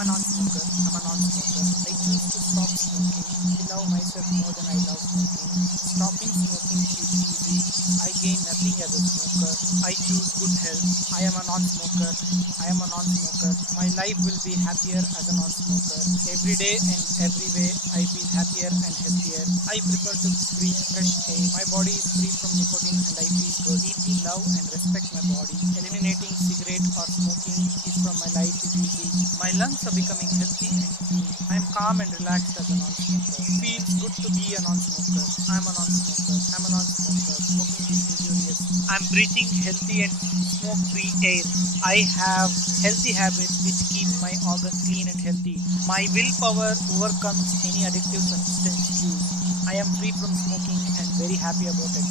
I'm a non-smoker. I'm a non-smoker. I choose to stop smoking. I love myself more than I love smoking. Stopping smoking is easy. I gain nothing as a smoker. I choose good health. I am a non-smoker. I am a non-smoker. My life will be happier as a non-smoker. Every day and every way I feel happier and healthier. I prefer to breathe fresh air. My body is free from nicotine and I feel good. Deeply love and respect my body. Eliminating cigarette or smoking is from my life is easy. My lungs are becoming healthy and clean. I am calm and relaxed as a non-smoker. Feels good to be a non-smoker. I am a non-smoker. I am a non-smoker. Smoking is injurious. I am breathing healthy and smoke-free air. I have healthy habits which keep my organs clean and healthy. My willpower overcomes any addictive substance use. I am free from smoking and very happy about it.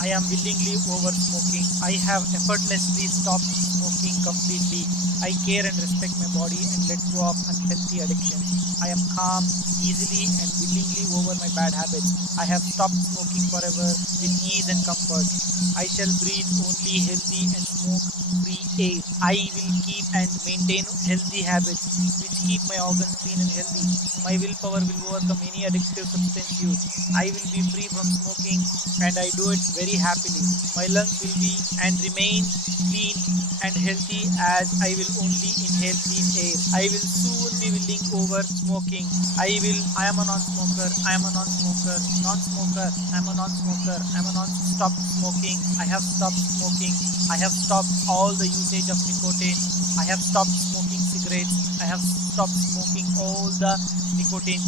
I am willingly over smoking. I have effortlessly stopped smoking completely. I care and respect my body and let go of unhealthy addictions. I am calm, easily and willingly over my bad habits. I have stopped smoking forever with ease and comfort. I shall breathe only healthy and smoke free air. I will keep and maintain healthy habits which keep my organs clean and healthy. My willpower will overcome any addictive substance use. I will be free from smoking and I do it very happily. My lungs will be and remain clean and healthy as I will only inhale clean air. I will soon be willing over smoking. I am a non-smoker. I am a non-smoker. Non-smoker. I am a non-smoker. I am a non-stop smoking. I have stopped smoking. I have stopped all the usage of nicotine. I have stopped smoking cigarettes. I have stopped smoking all the nicotine.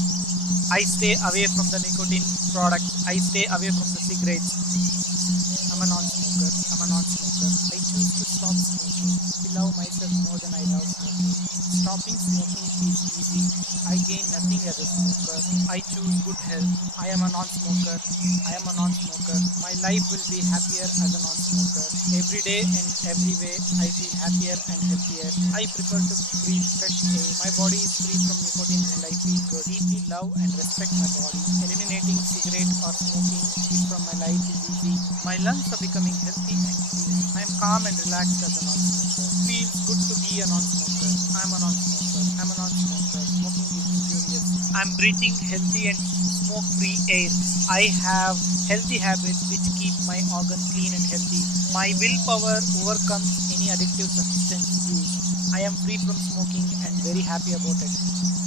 I stay away from the nicotine products. I stay away from the cigarettes. I'm a non-smoker. I'm a non-smoker. I choose to stop smoking. I love myself more than I love smoking. Stopping smoking is easy. I gain nothing as a smoker. I choose good health. I am a non-smoker. I am a non-smoker. My life will be happier as a non-smoker. Every day and every way I feel happier and healthier. I prefer to breathe fresh air. My body is free from nicotine and I feel good. Deeply love and respect my body. Eliminating cigarette or smoking is from my life is easy. My lungs are becoming healthy and clean. I am calm and relaxed as a non-smoker. Feels good to be a non-smoker. I am a non-smoker. I am a non-smoker. Smoking is injurious. I am breathing healthy and smoke-free air. I have healthy habits which keep my organs clean and healthy. My willpower overcomes any addictive substance use. I am free from smoking and very happy about it.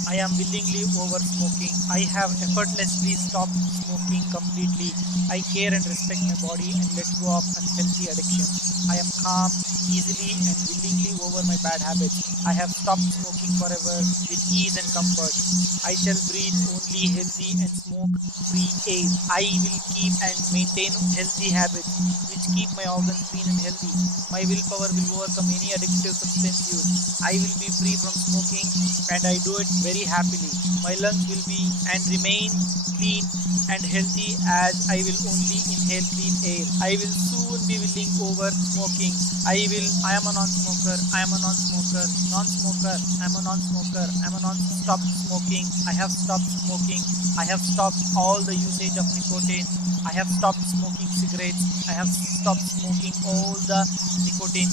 I am willingly over smoking. I have effortlessly stopped smoking completely. I care and respect my body and let go of unhealthy addictions. I am calm, easily and willingly over my bad habits. I have stopped smoking forever with ease and comfort. I shall breathe only healthy and smoke free air. I will keep and maintain healthy habits which keep my organs clean and healthy. My willpower will overcome any addictive substance use. I will be free from smoking and I do it very happily. My lungs will be and remain clean and healthy as I will only inhale clean air. I will soon be willing over smoking. I am a non-smoker. I am a non-smoker. Non-smoker. I am a non-smoker. I am a non-stop smoking. I have stopped smoking. I have stopped all the usage of nicotine. I have stopped smoking cigarettes. I have stopped smoking all the nicotine.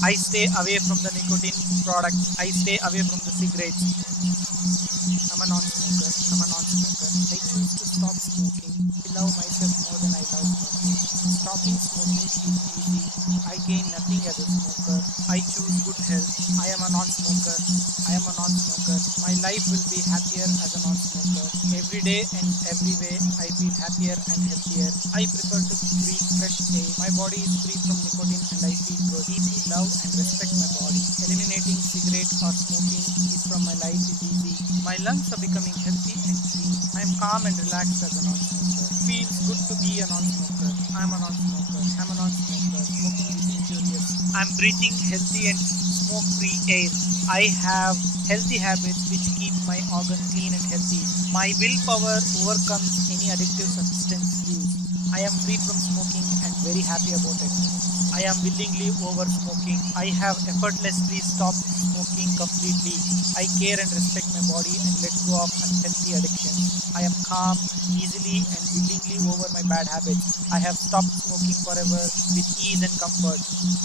I stay away from the nicotine products. I stay away from the cigarettes. I'm a non-smoker. I'm a non-smoker. I choose to stop smoking. I love myself more than I love smoking. Stopping smoking is easy. I gain nothing as a smoker. I choose good health. I am a non-smoker. I am a non-smoker. My life will be happier as a non-smoker. Every day and every way I feel happier and healthier. I prefer to breathe fresh air. My body is free from nicotine and I feel good. Deeply love and respect my body. Eliminating cigarette or smoking is from my life is easy. My lungs are becoming healthy and clean. I am calm and relaxed as a non-smoker. Feels good to be a non-smoker. I am a non-smoker. I am a non-smoker. Smoking is injurious. I am breathing healthy and smoke-free air. I have healthy habits which keep my organs clean and healthy. My willpower overcomes any addictive substance use. I am free from smoking and very happy about it. I am willingly over smoking. I have effortlessly stopped smoking completely. I care and respect my body and let go of unhealthy addictions. I am calm, easily and willingly over my bad habits. I have stopped smoking forever with ease and comfort.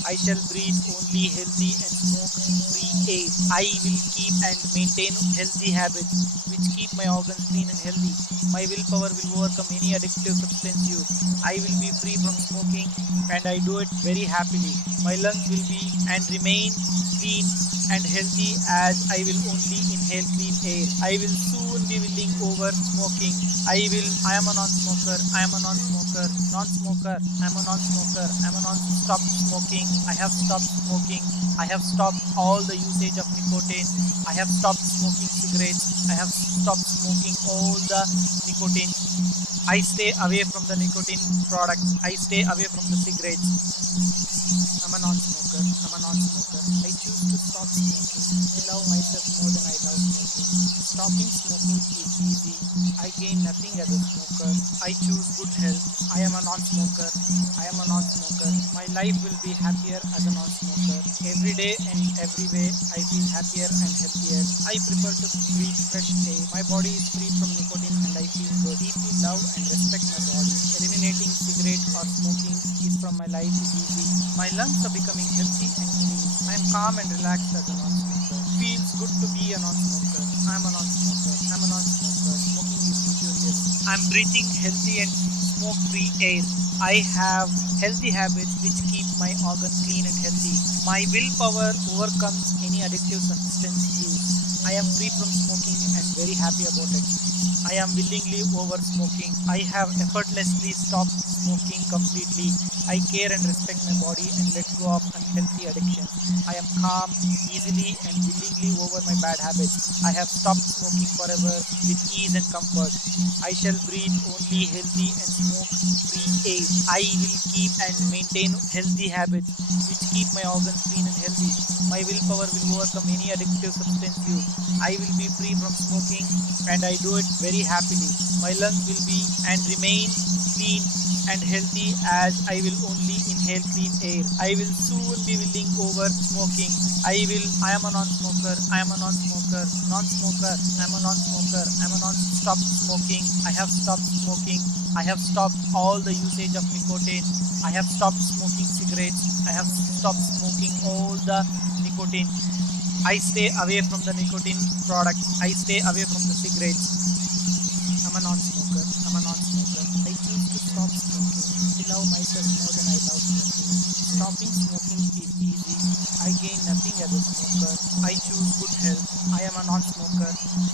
I shall breathe only healthy and smoke free air. I will keep and maintain healthy habits which keep my organs clean and healthy. My willpower will overcome any addictive substance use. I will be free from smoking and I do it very happily. My lungs will be and remain clean and healthy as I will only inhale clean air. I will soon be willing over smoking. I am a non-smoker. I am a non-smoker. Non-smoker. I am a non-smoker. I am a non-stop smoking. I have stopped smoking. I have stopped all the usage of nicotine. I have stopped smoking cigarettes. I have stopped smoking all the nicotine. I stay away from the nicotine products. I stay away from the cigarettes. I'm a non-smoker. I'm a non-smoker. I choose to stop smoking. I love myself more than I love smoking. Stopping smoking is easy. I gain nothing as a smoker. I choose good health. I am a non-smoker. I am a non-smoker. My life will be happier as a non-smoker. Every day and every way I feel happier and healthier. I prefer to breathe fresh air. My body is free from nicotine and I feel good. Deeply love and respect my body. Eliminating cigarette or smoking is from my life is easy. My lungs are becoming healthy and clean. I am calm and relaxed as a non-smoker. Feels good to be a non-smoker. I am a non-smoker. I am a non-smoker. Smoking is injurious. I am breathing healthy and smoke-free air. I have healthy habits which keep my organ clean and healthy. My willpower overcomes any addictive substance use. I am free from smoking and very happy about it. I am willingly over smoking. I have effortlessly stopped smoking completely. I care and respect my body and let go of unhealthy addictions. I am calm, easily and willingly over my bad habits. I have stopped smoking forever with ease and comfort. I shall breathe only healthy and smoke free air. I will keep and maintain healthy habits which keep my organs clean and healthy. My willpower will overcome any addictive substance use. I will be free from smoking and I do it very happily. My lungs will be and remain clean and healthy as I will only inhale clean air. I will soon be willing over smoking. I am a non-smoker. I am a non-smoker. Non-smoker. I am a non-smoker. I am a non-stop smoking. I have stopped smoking. I have stopped all the usage of nicotine. I have stopped smoking cigarettes. I have stopped smoking all the nicotine. I stay away from the nicotine products. I stay away from the cigarettes. I'm a non-smoker. I'm a non-smoker. I choose to stop smoking. I love myself more than I love smoking. Stopping smoking is easy. I gain nothing as a smoker. I choose good health. I am a non-smoker.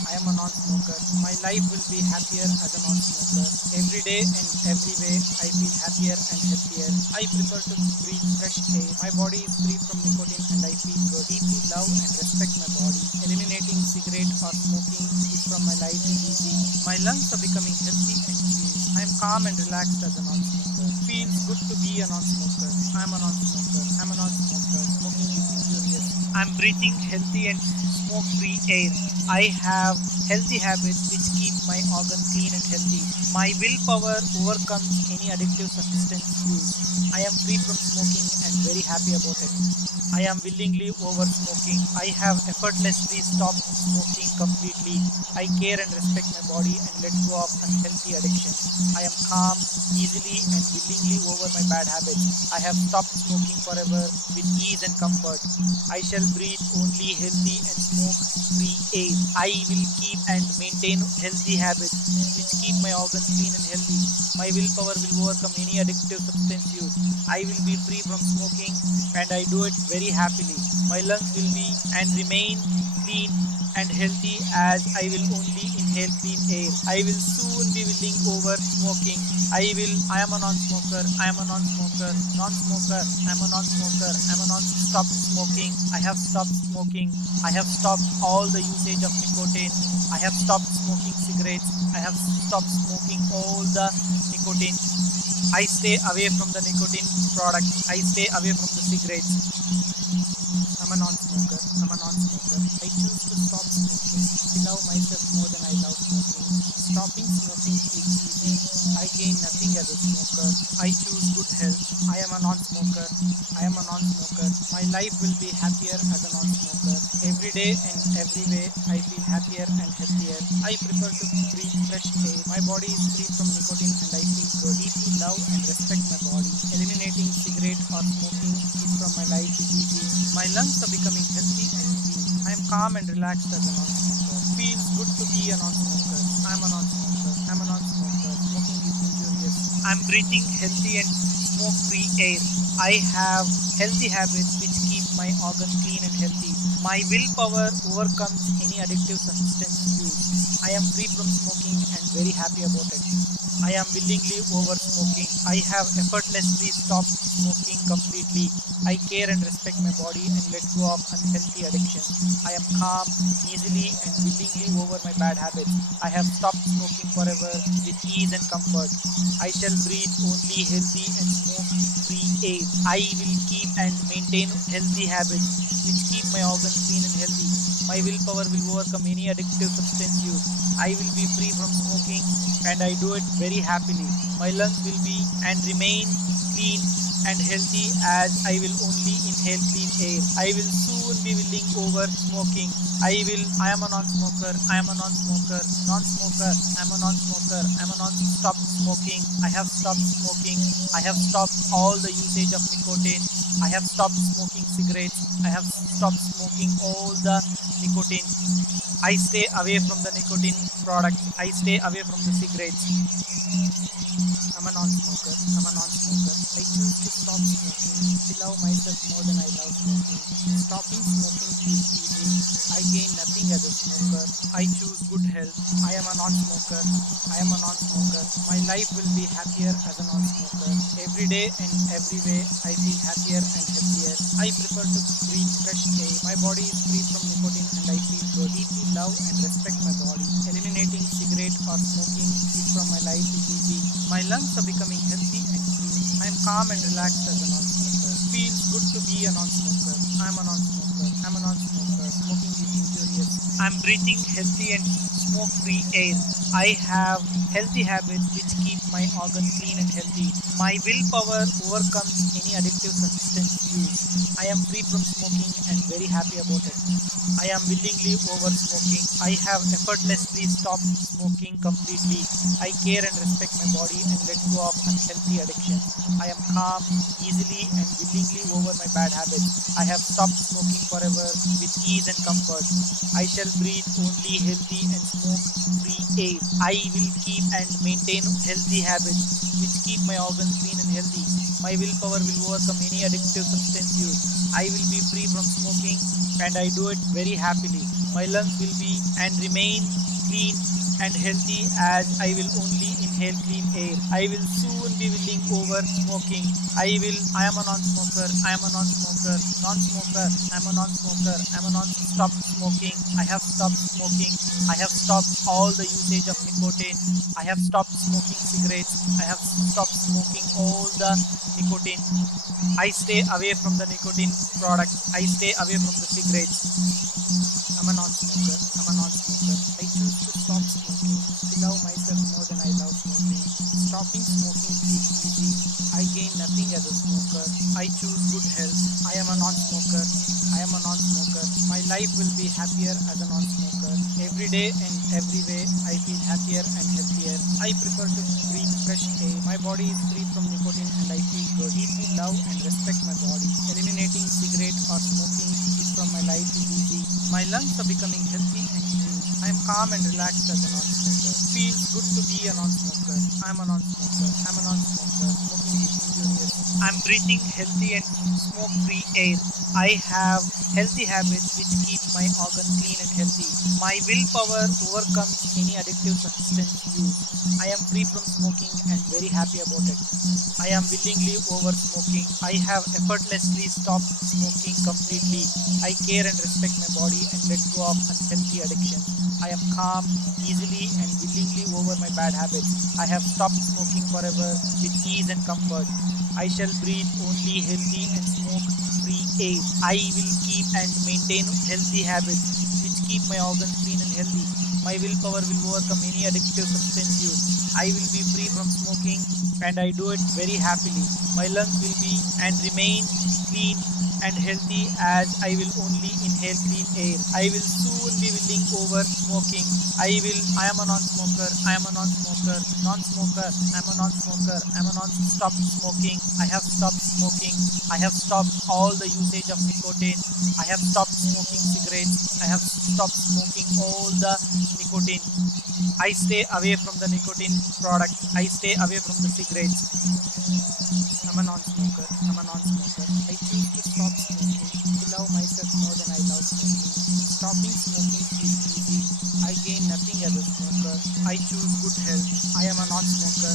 I am a non-smoker. My life will be happier as a non-smoker. Every day and every way I feel happier and healthier. I prefer to breathe fresh air. My body is free from nicotine and I feel good. Deeply love and respect my body. Eliminating cigarette or smoking is from my life is easy. My lungs are becoming healthy and clean. I am calm and relaxed as a non-smoker. Feels good to be a non-smoker. I am a non-smoker. I am a non-smoker. Smoking is injurious. I am breathing healthy and smoke-free air. I have healthy habits which keep my organ clean and healthy. My willpower overcomes any addictive substance use. I am free from smoking and very happy about it. I am willingly over smoking. I have effortlessly stopped smoking completely. I care and respect my body and let go of unhealthy addictions. I am calm, easily and willingly over my bad habits. I have stopped smoking forever with ease and comfort. I shall breathe only healthy and smoke free air. I will keep and maintain healthy habits which keep my organs clean and healthy. My willpower will overcome any addictive substance use. I will be free from smoking and I do it very happily. My lungs will be and remain clean and healthy as I will only inhale clean air. I will soon be willing over smoking. I am a non-smoker. I am a non-smoker. Non-smoker. I am a non-smoker. I am a non-stop smoking. I have stopped smoking. I have stopped all the usage of nicotine. I have stopped smoking cigarettes. I have stopped smoking all the nicotine. I stay away from the nicotine products. I stay away from the cigarettes. I'm a non-smoker. I'm a non-smoker. I choose to stop smoking. I love myself more than I love smoking. Stopping smoking is easy. I gain nothing as a smoker. I choose good health. I am a non-smoker. I am a non-smoker. My life will be happier as a non-smoker. Every day and every way I feel happier and healthier. I prefer to breathe fresh air. My body is free from nicotine and I feel good. Deeply love and respect my body. Eliminating cigarette or smoking is from my life is easy. My lungs are becoming healthy and clean. I am calm and relaxed as a non-smoker. Feels good to be a non-smoker. I am a non-smoker. I am a non-smoker. Smoking is injurious. I am breathing healthy and smoke-free air. I have healthy habits which keep my organs clean and healthy. My willpower overcomes any addictive substance use. I am free from smoking and very happy about it. I am willingly over smoking. I have effortlessly stopped smoking completely. I care and respect my body and let go of unhealthy addictions. I am calm, easily and willingly over my bad habits. I have stopped smoking forever with ease and comfort. I shall breathe only healthy and smoke free air. I will keep and maintain healthy habits which keep my organs clean and healthy. My willpower will overcome any addictive substance use. I will be free from smoking and I do it very happily. My lungs will be and remain clean and healthy as I will only inhale clean air. I will soon be willing over smoking. I am a non-smoker. I am a non-smoker. Non-smoker. I am a non-smoker. I am a non-stop smoking. I have stopped smoking. I have stopped all the usage of nicotine. I have stopped smoking cigarettes. I have stopped smoking all the nicotine. I stay away from the nicotine products. I stay away from the cigarettes. I'm a non-smoker. I'm a non-smoker. I choose to stop smoking. I love myself more than I love smoking. Stopping smoking is easy. I gain nothing as a smoker. I choose good health. I am a non-smoker. I am a non-smoker. My life will be happier as a non-smoker. Every day and every way I feel happier and healthier. I prefer to breathe fresh air. My body is free from nicotine and I feel good. Deeply love and respect my body. Eliminating cigarette or smoking is from my life is easy. My lungs are becoming healthy and clean. I am calm and relaxed as a non-smoker. Feels good to be a non-smoker. I am a non-smoker. I am a non-smoker. Smoking is injurious. I am breathing healthy and smoke-free air. I have healthy habits which keep my organs clean and healthy. My willpower overcomes any addictive substance use. I am free from smoking and very happy about it. I am willingly over smoking. I have effortlessly stopped smoking completely. I care and respect my body and let go of unhealthy addictions. I am calm, easily and willingly over my bad habits. I have stopped smoking forever with ease and comfort. I shall breathe only healthy and smoke free air. I will keep and maintain healthy habits which keep my organs clean and healthy. My willpower will overcome any addictive substance use. I will be free from smoking and I do it very happily. My lungs will be and remain clean and healthy as I will only inhale clean air. I will soon be willing over smoking. I am a non-smoker. I am a non-smoker. Non-smoker. I am a non-smoker. I am a non-stop smoking. I have stopped smoking. I have stopped all the usage of nicotine. I have stopped smoking cigarettes. I have stopped smoking all the nicotine. I stay away from the nicotine products. I stay away from the cigarettes. I'm a non-smoker. I'm a non-smoker. I choose to stop smoking. I love myself more than I love smoking. Stopping smoking is easy. I gain nothing as a smoker. I choose good health. I am a non-smoker. I am a non-smoker. My life will be happier as a non-smoker. Every day and every way I feel happier and healthier. I prefer to breathe fresh air. My body is free from nicotine and I feel good. Deeply love and respect my body. Eliminating cigarette or smoking is from my life is easy. My lungs are becoming healthy and clean. I am calm and relaxed as a non-smoker. Feels good to be a non-smoker. I am a non-smoker. I am a non-smoker. Smoking is injurious. I am breathing healthy and smoke-free air. I have healthy habits which keep my organs clean and healthy. My willpower overcomes any addictive substance use. I am free from smoking and very happy about it. I am willingly over smoking. I have effortlessly stopped smoking completely. I care and respect my body and let go of unhealthy addictions. I am calm, easily and willingly over my bad habits. I have stopped smoking forever with ease and comfort. I shall breathe only healthy and smoke-free air. I will keep and maintain healthy habits which keep my organs clean and healthy. My willpower will overcome any addictive substance use. I will be free from smoking and I do it very happily. My lungs will be and remain clean and healthy as I will only inhale clean air. I will soon be willing over smoking. I am a non-smoker. I am a non-smoker. Non-smoker. I'm a non-smoker. I'm a non-stop smoking. I have stopped smoking. I have stopped all the usage of nicotine. I have stopped smoking cigarettes. I have stopped smoking all the nicotine. I stay away from the nicotine products. I stay away from the cigarettes. I'm a non-smoker. I'm a non-smoker. I choose to stop smoking. To love myself more than I love smoking. Stopping smoking is easy. I gain nothing as a smoker. I choose good health. I am a non-smoker.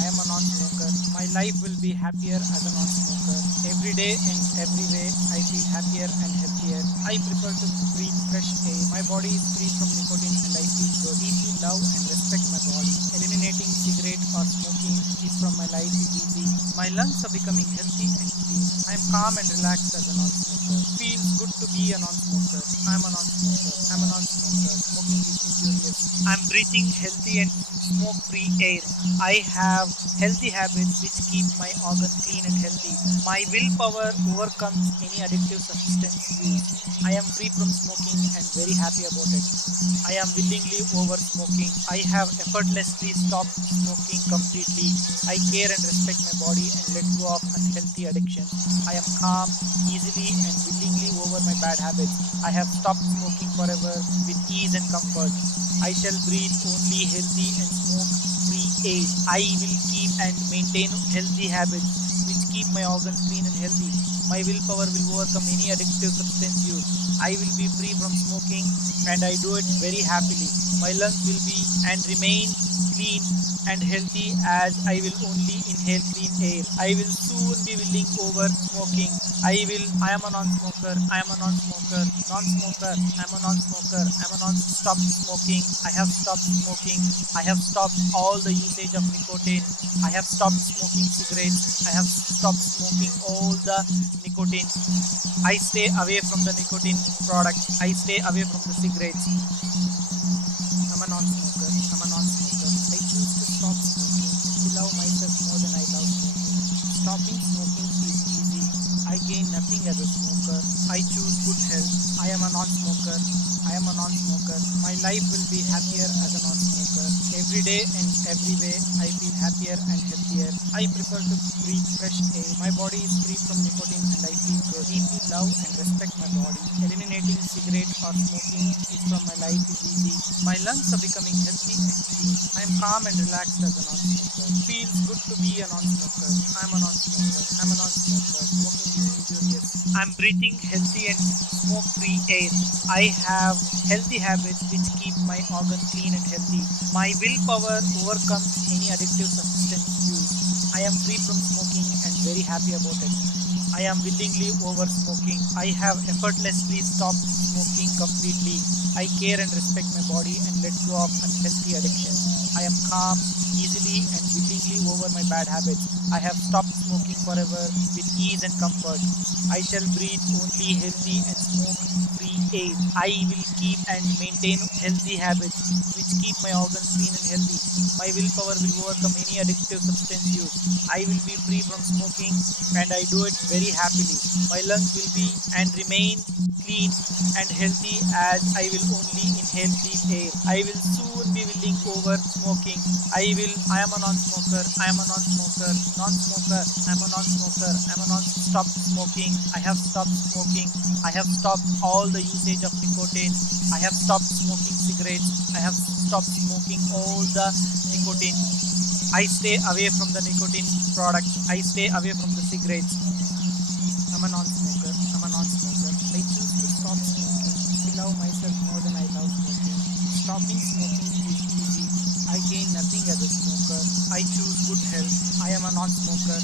I am a non-smoker. My life will be happier as a non-smoker. Every day and every way I feel happier and healthier. I prefer to breathe fresh air. My body is free from nicotine and I feel good. Deeply love and respect my body. Eliminating cigarette or smoking is from my life is easy. My lungs are becoming healthy and clean. I am calm and relaxed as a non-smoker. Feels good to be a non-smoker. I am a non-smoker. I am a non-smoker. Smoking is injurious. I am breathing healthy and smoke-free air. I have healthy habits which keep my organs clean and healthy. My willpower overcomes any addictive substance use. I am free from smoking and very happy about it. I am willingly over smoking. I have effortlessly stopped smoking completely. I care and respect my body and let go of unhealthy addictions. I am calm, easily and willingly over my bad habits. I have stopped smoking forever with ease and comfort. I shall breathe only healthy and smoke-free air. I will keep and maintain healthy habits which keep my organs clean and healthy. My willpower will overcome any addictive substance use. I will be free from smoking and I do it very happily. My lungs will be and remain clean and healthy as I will only inhale clean air. I will soon be willing over smoking. I am a non-smoker. I am a non-smoker. Non-smoker. I am a non-smoker. I am a non-stop smoking. I have stopped smoking. I have stopped all the usage of nicotine. I have stopped smoking cigarettes. I have stopped smoking all the nicotine. I stay away from the nicotine products. I stay away from the cigarettes. I'm a non-smoker. I'm a non-smoker. I choose to stop smoking. To love myself more than I love smoking. Stopping smoking is easy. I gain nothing as a smoker. I choose good health. I am a non-smoker. I am a non-smoker. My life will be happier as a non-smoker. Every day and every way I feel happier and healthier. I prefer to breathe fresh air. My body is free from nicotine and I feel good. Deeply love and respect my body. Eliminating cigarette or smoking is from my life is easy. My lungs are becoming healthy and clean. I am calm and relaxed as a non-smoker. Feels good to be a non-smoker. I am a non-smoker. I am a non-smoker. Smoking is injurious. I am breathing healthy and smoke-free air. I have healthy habits which keep my organs clean and healthy. My willpower overcomes any addictive substance use. I am free from smoking and very happy about it. I am willingly over smoking. I have effortlessly stopped smoking completely. I care and respect my body and let go of unhealthy addictions. I am calm, easily and willingly over my bad habits. I have stopped smoking forever with ease and comfort. I shall breathe only healthy and smoke-free air. I will keep and maintain healthy habits which keep my organs clean and healthy. My willpower will overcome any addictive substance use. I will be free from smoking and I do it very happily. My lungs will be and remain clean and healthy as I will only inhale clean air. I will soon be willing over smoking. I am a non-smoker. I am a non-smoker. Non-smoker. I am a non-smoker. I am a non-stop smoking. I have stopped smoking. I have stopped all the usage of nicotine. I have stopped smoking cigarettes. I have stopped smoking all the nicotine. I stay away from the nicotine products. I stay away from the cigarettes. I'm a non-smoker. I'm a non-smoker. I choose to stop smoking. To love myself more than I love smoking. Stopping smoking is easy. I gain nothing as a smoker. I choose good health. I am a non-smoker.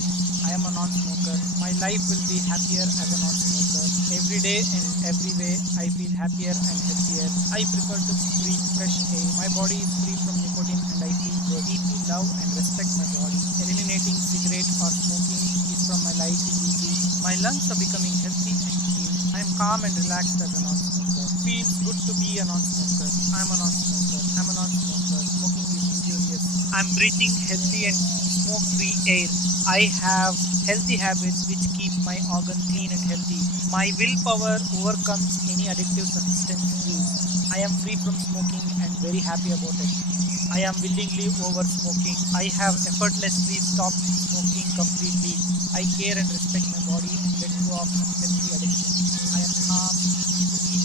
I am a non-smoker. My life will be happier as a non-smoker. Every day and every way I feel happier and healthier. I prefer to breathe fresh air. My body is free from nicotine and I feel good. Deeply love and respect my body. Eliminating cigarette or smoking is activities from my life is easy. My lungs are becoming healthy and clean. I am calm and relaxed as a non-smoker. Feels good to be a non-smoker. I'm a non-smoker. I'm a non-smoker. Smoking is injurious. I'm breathing healthy and smoke-free air. I have healthy habits which keep my organ clean and healthy. My willpower overcomes any addictive substance use. I am free from smoking and very happy about it. I am willingly over smoking. I have effortlessly stopped smoking completely. I care and respect my body and let go of unhealthy addiction. I am calm, easily